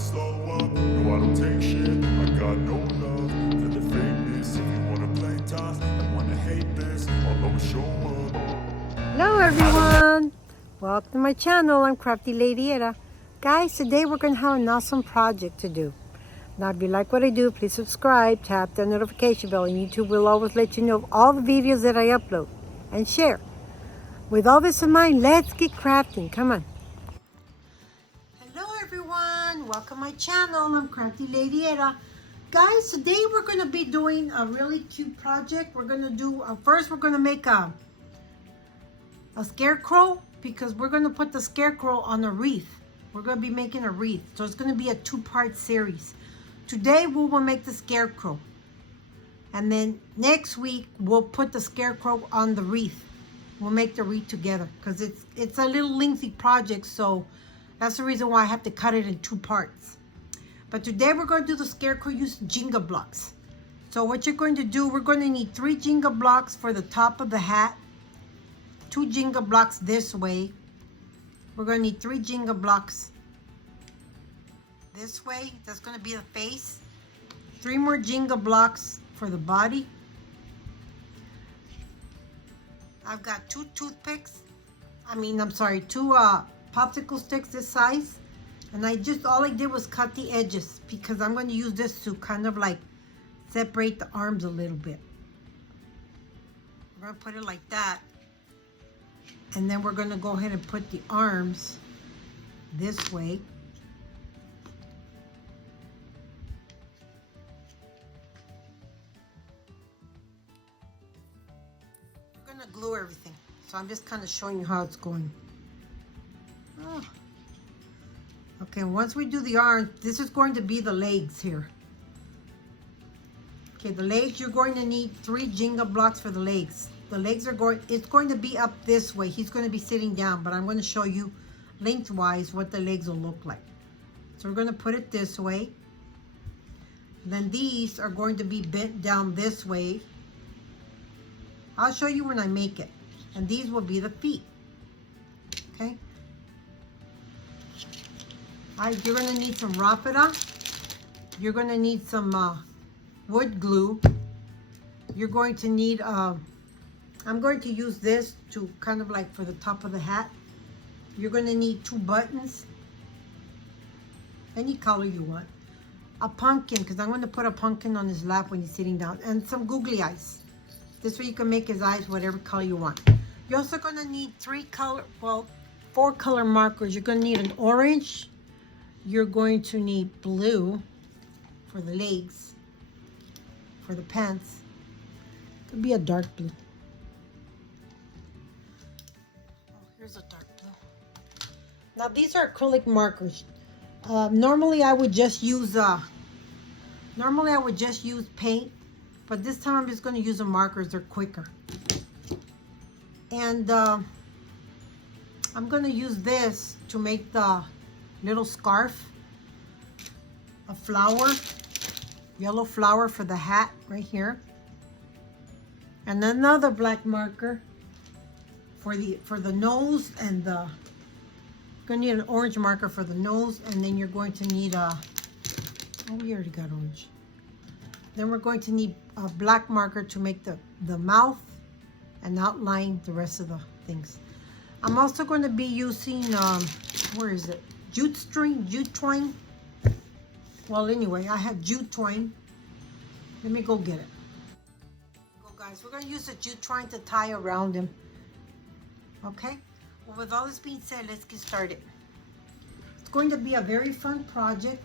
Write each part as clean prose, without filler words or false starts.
slow up. No, I don't take shit. I got no love for the fakeness. If you wanna play tough and wanna hate this, I'll always show up. Hello everyone! Welcome to my channel. I'm Crafty Lady Era. Guys, today we're going to have an awesome project to do. Now if you like what I do, please subscribe, tap the notification bell, and YouTube will always let you know of all the videos that I upload and share. With all this in mind, let's get crafting. Come on. Hello everyone! Welcome to my channel. I'm Crafty Lady Era. Guys, today we're going to be doing a really cute project. We're going to do, first we're going to make a scarecrow, because we're going to put the scarecrow on a wreath. We're going to be making a wreath, so it's going to be a two-part series. Today we will make the scarecrow, and then next week we'll put the scarecrow on the wreath. We'll make the wreath together because it's a little lengthy project, so that's the reason why I have to cut it in two parts. But today we're going to do the scarecrow using Jenga blocks. So what you're going to do, we're going to need 3 Jenga blocks for the top of the hat, 2 Jenga blocks this way. We're going to need 3 Jenga blocks this way. That's going to be the face. 3 more Jenga blocks for the body. I've got 2 toothpicks. I'm sorry, 2 popsicle sticks this size. And all I did was cut the edges because I'm going to use this to kind of like separate the arms a little bit. We're going to put it like that. And then we're going to go ahead and put the arms this way. We're going to glue everything. So I'm just kind of showing you how it's going. Oh. Okay, once we do the arms, this is going to be the legs here. Okay, the legs, you're going to need 3 Jenga blocks for the legs. The legs it's going to be up this way. He's going to be sitting down, but I'm going to show you lengthwise what the legs will look like. So we're going to put it this way. Then these are going to be bent down this way. I'll show you when I make it. And these will be the feet. Okay. All right, you're going to need some Rafa. You're going to need some wood glue. You're going to need I'm going to use this to kind of like for the top of the hat. You're going to need 2 buttons, any color you want. A pumpkin, because I'm going to put a pumpkin on his lap when he's sitting down. And some googly eyes. This way you can make his eyes whatever color you want. You're also going to need 4 color markers. You're going to need an orange. You're going to need blue for the legs, for the pants. It could be a dark blue. Here's a dark blue. Now these are acrylic markers. Normally I would just use paint, but this time I'm just going to use the markers. They're quicker. And I'm going to use this to make the little scarf, a flower, yellow flower for the hat right here, and another black marker for the nose, and you're going to need an orange marker for the nose, and then you're going to need we already got orange. Then we're going to need a black marker to make the mouth and outline the rest of the things. I'm also going to be using where is it? Jute twine. Well, anyway, I have jute twine. Let me go get it. Go, guys. We're going to use the jute twine to tie around him. Okay, well, with all this being said, let's get started. It's going to be a very fun project.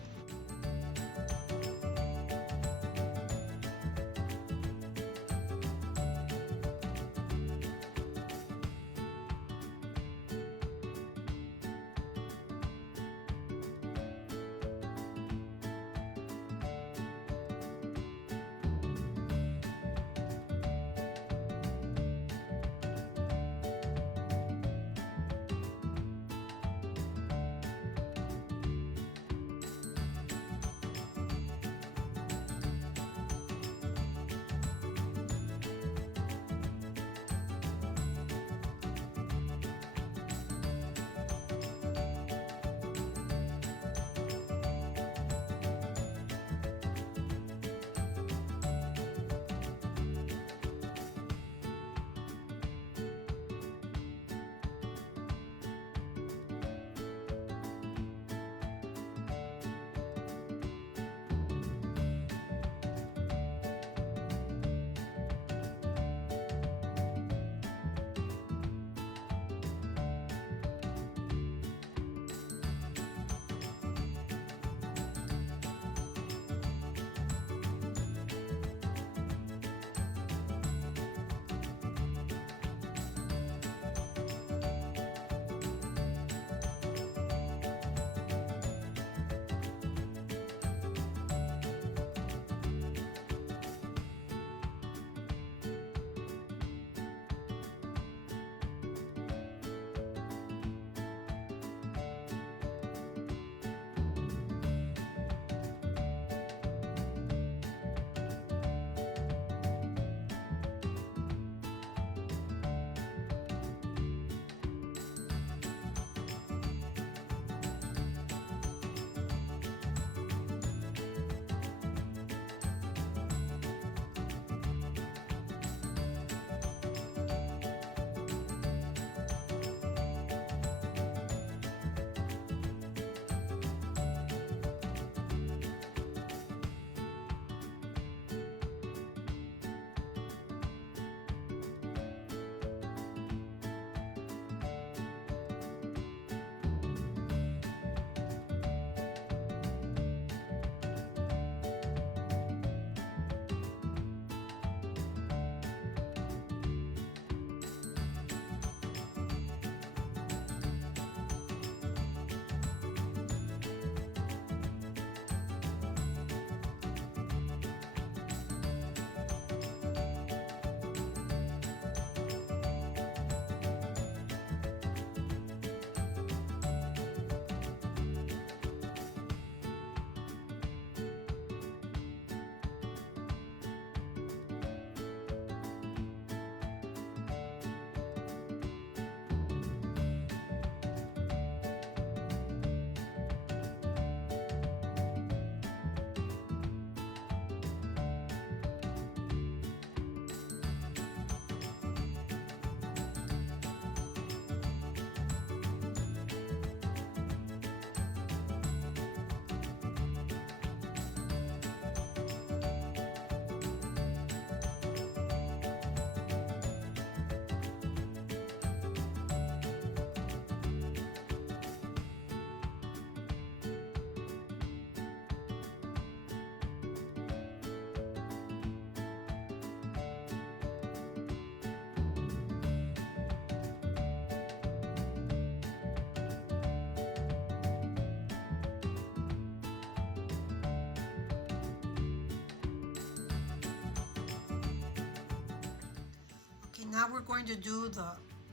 Now we're going to do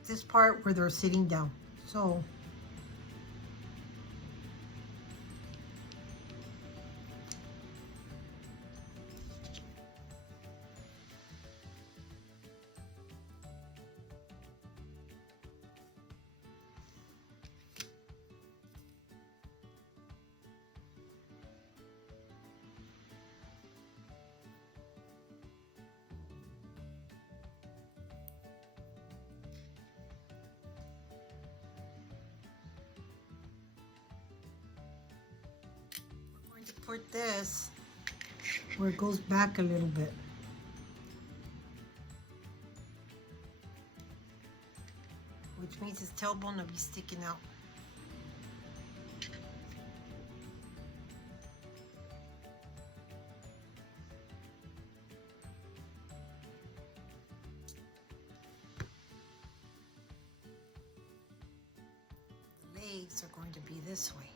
this part where they're sitting down. So to put this where it goes back a little bit. Which means his tailbone will be sticking out. The legs are going to be this way.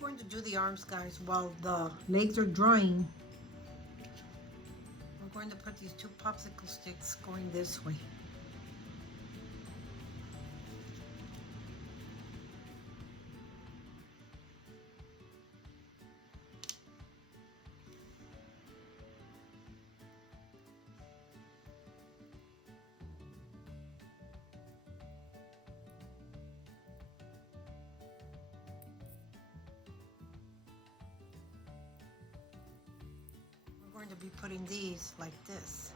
Going to do the arms, guys, while the legs are drying. We're going to put these 2 popsicle sticks going this way. Going to be putting these like this.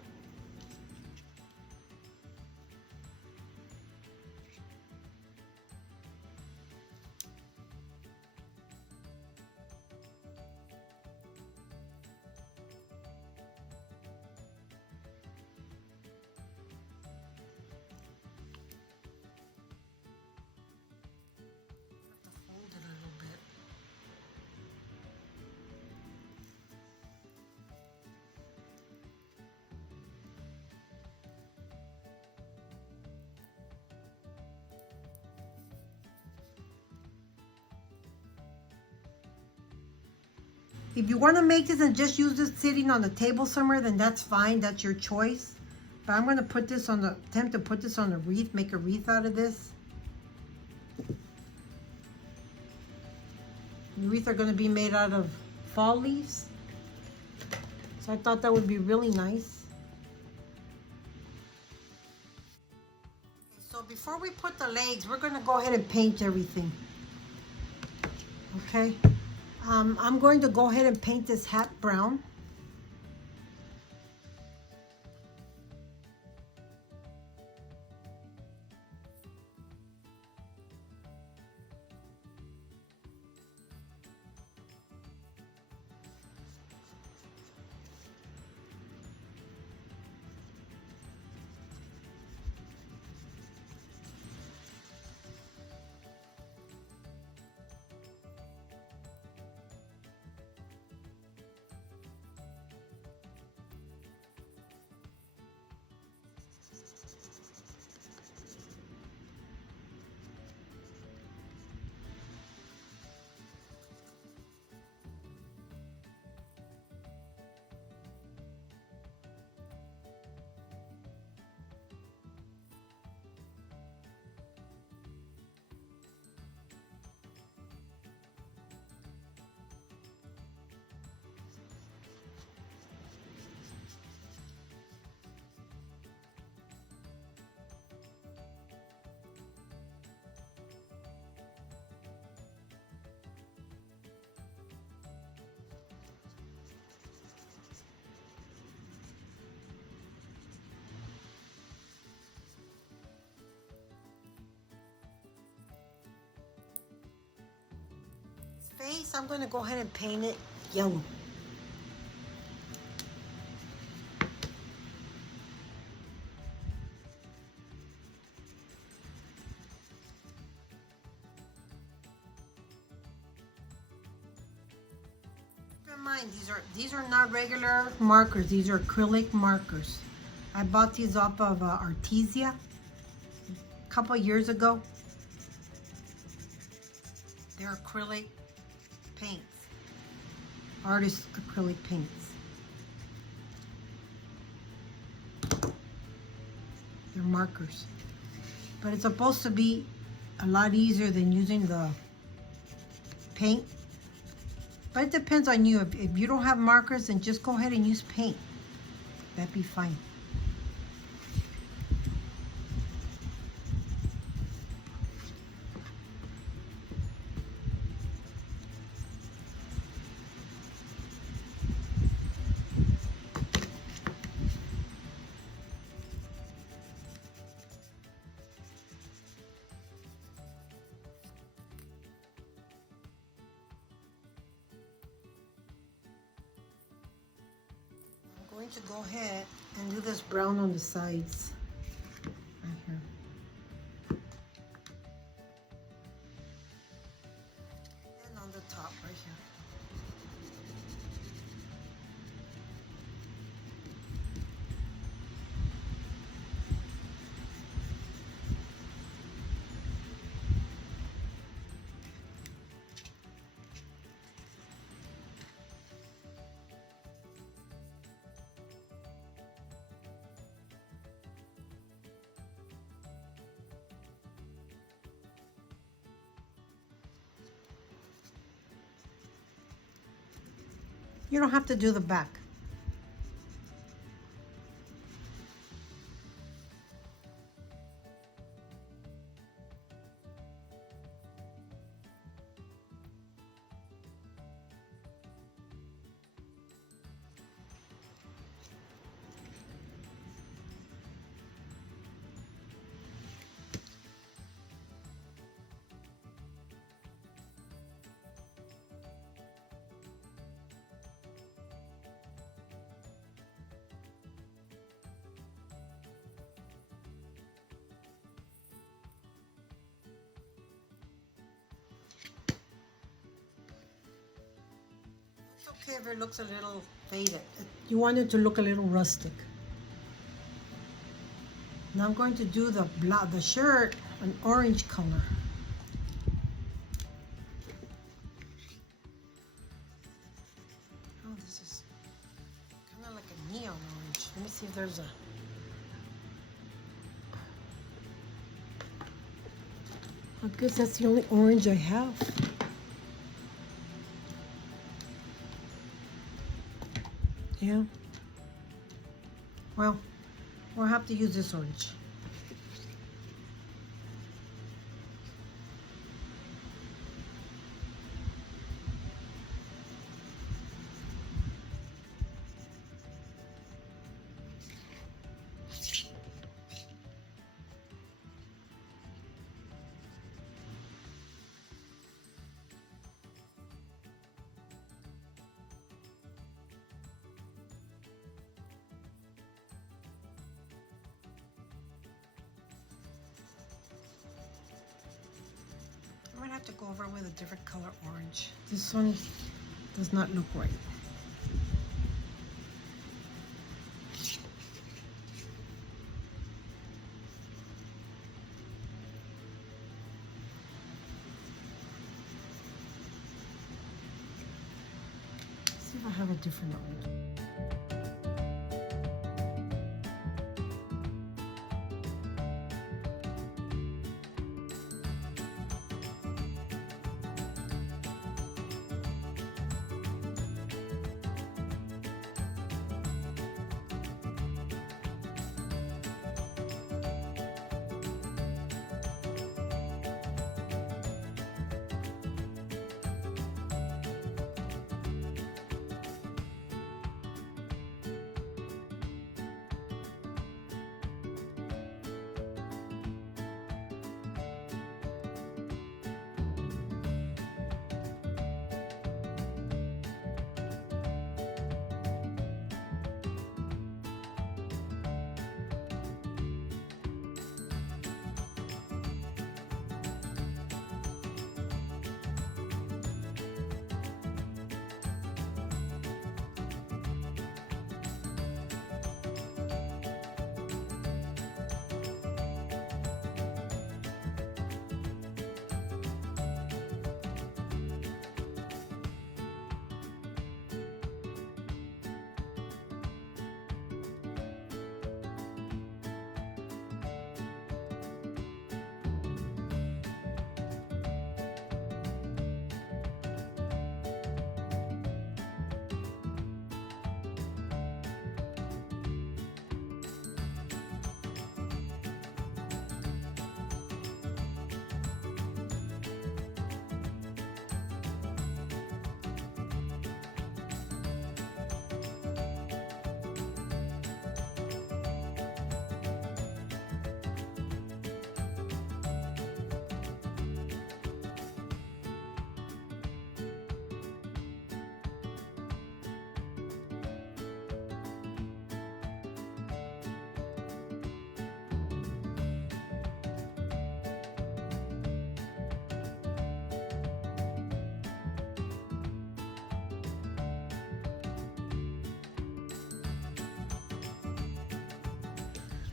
Have to fold it a little bit. If you want to make this and just use this sitting on the table somewhere, then that's fine. That's your choice. But I'm going to put this on attempt to put this on a wreath, make a wreath out of this. The wreath are going to be made out of fall leaves. So I thought that would be really nice. So before we put the legs, we're going to go ahead and paint everything. Okay. I'm going to go ahead and paint this hat brown. face, I'm going to go ahead and paint it yellow. Keep in mind, these are not regular markers. These are acrylic markers. I bought these off of Artesia a couple years ago. They're acrylic paints. Artist acrylic paints. They're markers. But it's supposed to be a lot easier than using the paint. But it depends on you. If you don't have markers, then just go ahead and use paint. That'd be fine. I'm going to go ahead and do this brown on the sides. Right here. And on the top right here. You don't have to do the back. It's okay if it looks a little faded. You want it to look a little rustic. Now I'm going to do the shirt an orange color. Oh, this is kind of like a neon orange. Let me see if there's a... I guess that's the only orange I have. Yeah. Well, we'll have to use this orange. I might have to go over with a different color orange. This one does not look right. Let's see if I have a different orange.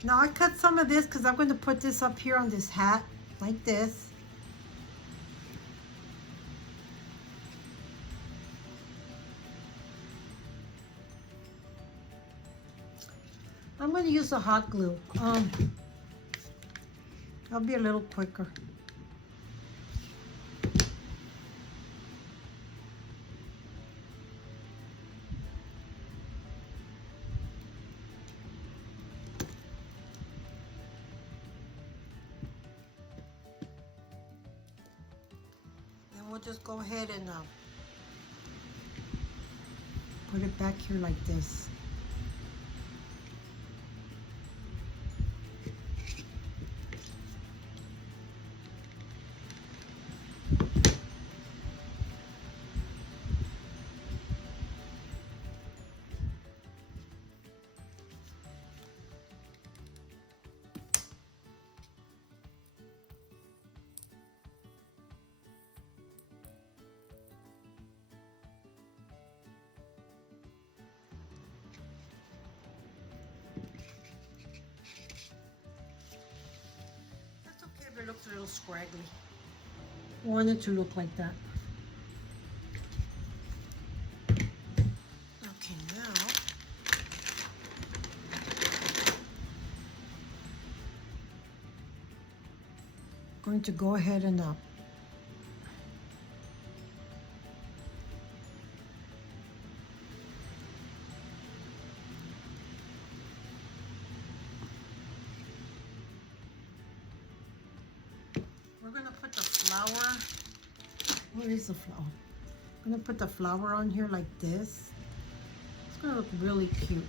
Now I cut some of this because I'm going to put this up here on this hat, like this. I'm going to use the hot glue. That'll be a little quicker. Then we'll just go ahead and put it back here like this. It looks a little scraggly. I want it to look like that. Okay, now I'm going to go ahead and we're going to put the flower. Where is the flower? I'm going to put the flower on here like this. It's going to look really cute.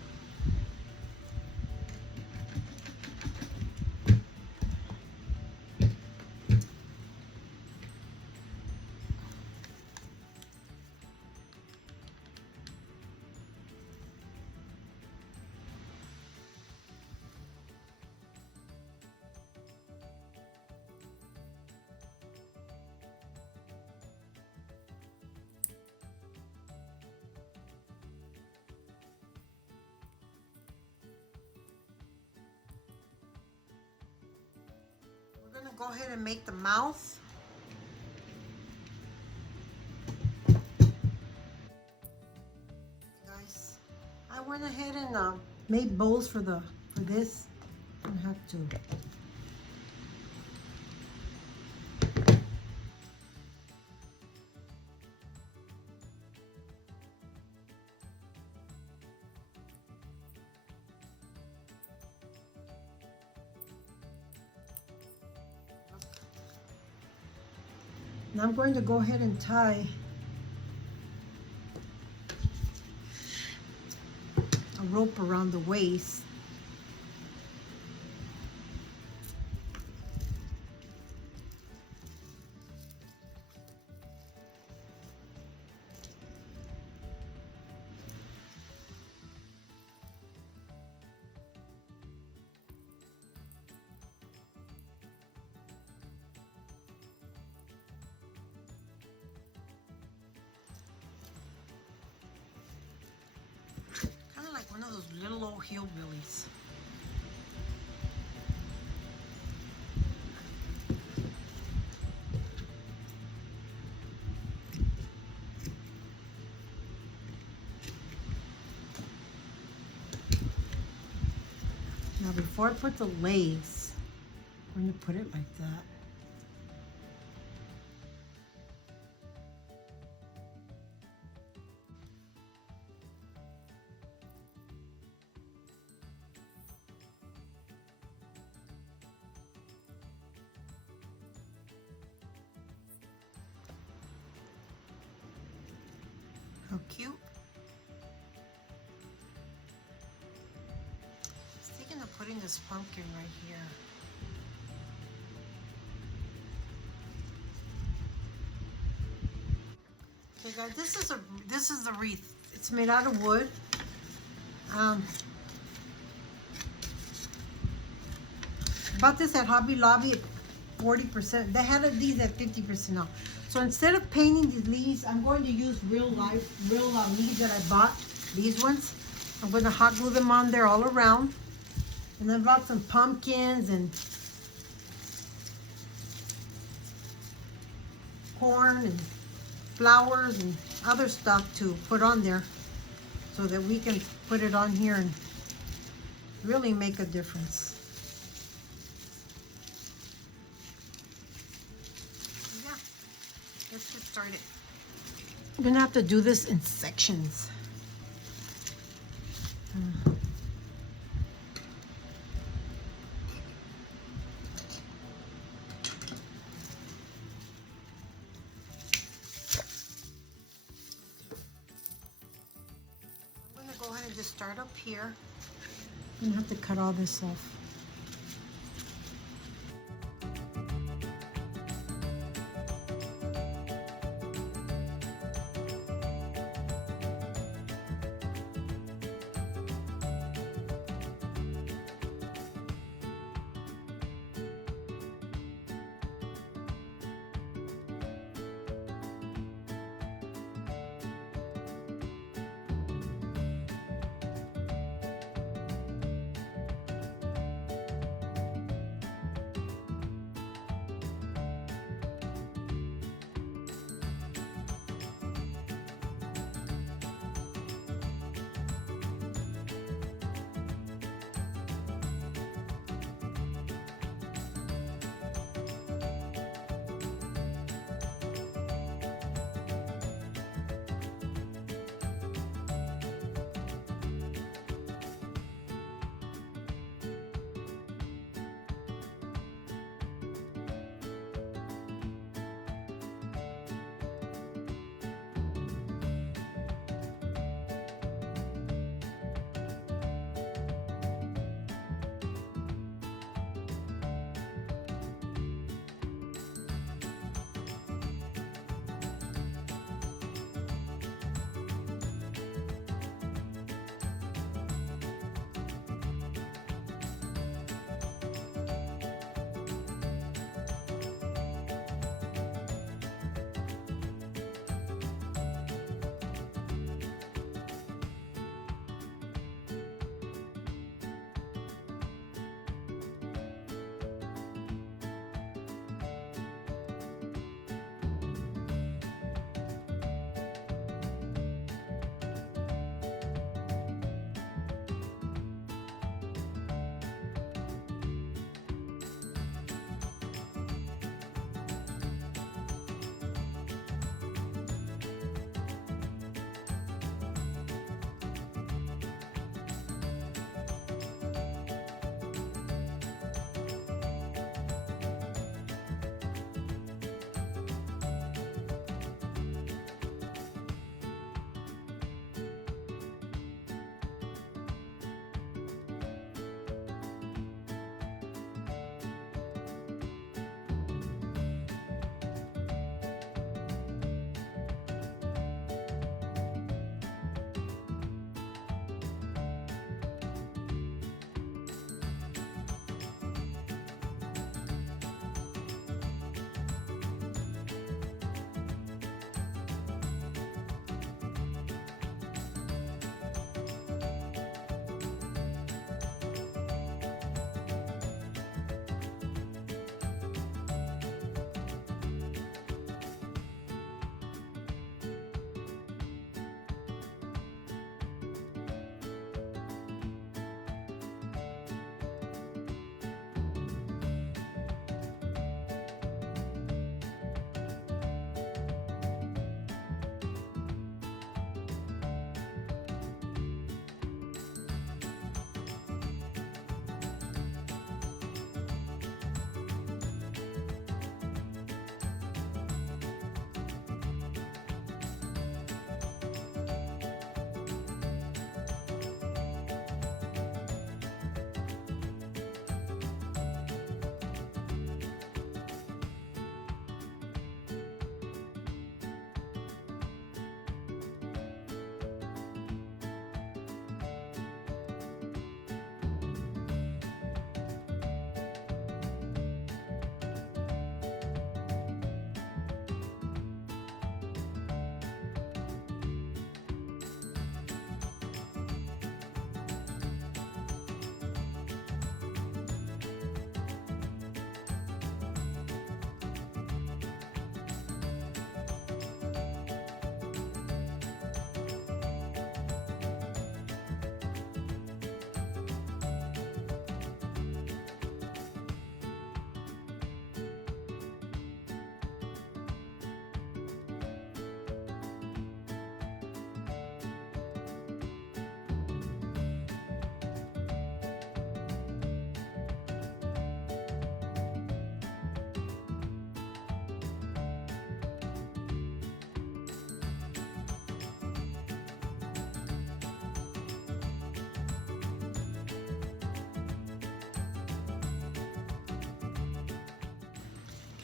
We're going to go ahead and make the mouth. Guys, I went ahead and made bows for this. I have to. Now I'm going to go ahead and tie a rope around the waist. One of those little old hillbillies. Now before I put the legs, I'm going to put it like that. How cute. I was thinking of putting this pumpkin right here. Okay guys, this is the wreath. It's made out of wood. Bought this at Hobby Lobby at 40%. They had these at 50% off. So instead of painting these leaves, I'm going to use real leaves that I bought. These ones. I'm going to hot glue them on there all around. And I bought some pumpkins and corn and flowers and other stuff to put on there so that we can put it on here and really make a difference. Yeah, let's get started. I'm gonna have to do this in sections. I'm gonna go ahead and just start up here. I'm gonna have to cut all this off.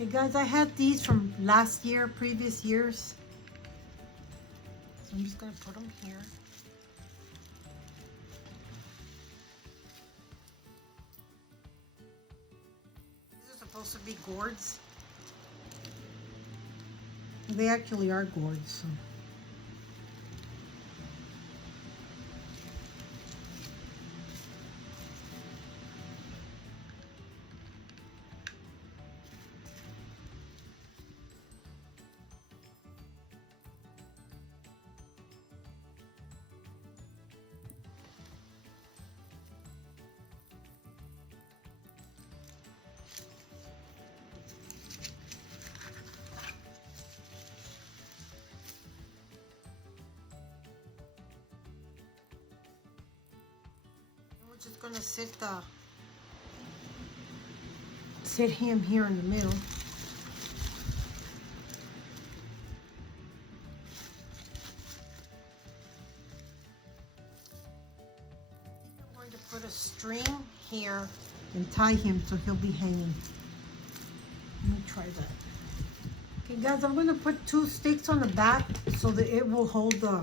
Okay guys, I had these from last year, previous years. So I'm just gonna put them here. These are supposed to be gourds. They actually are gourds. So. Just gonna sit him here in the middle. I'm going to put a string here and tie him so he'll be hanging. Let me try that. Okay guys, I'm gonna put 2 sticks on the back so that it will hold the.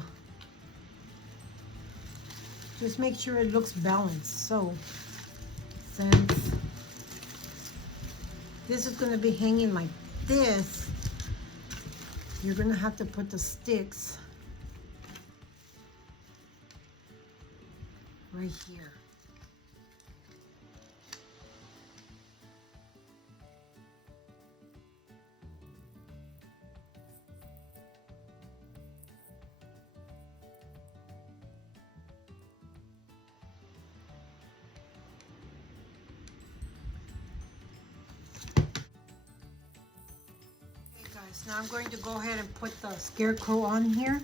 Just make sure it looks balanced. So, since this is going to be hanging like this, you're going to have to put the sticks right here. Now I'm going to go ahead and put the Scarecrow on here.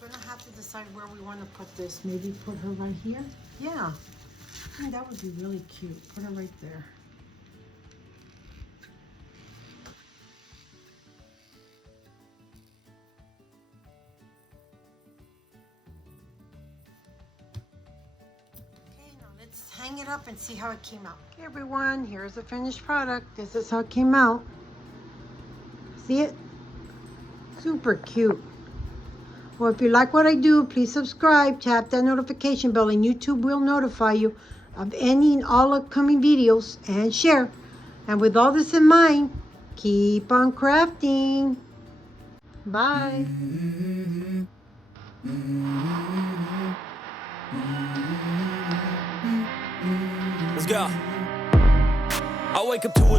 We're gonna have to decide where we want to put this. Maybe put her right here. Yeah, I think that would be really cute. Put her right there. Okay, now let's hang it up and see how it came out. Okay, everyone, here's the finished product. This is how it came out. See it? Super cute. Well, if you like what I do, please subscribe, tap that notification bell, and YouTube will notify you of any and all upcoming videos, and share. And with all this in mind, keep on crafting. Bye. Let's go. I wake up to a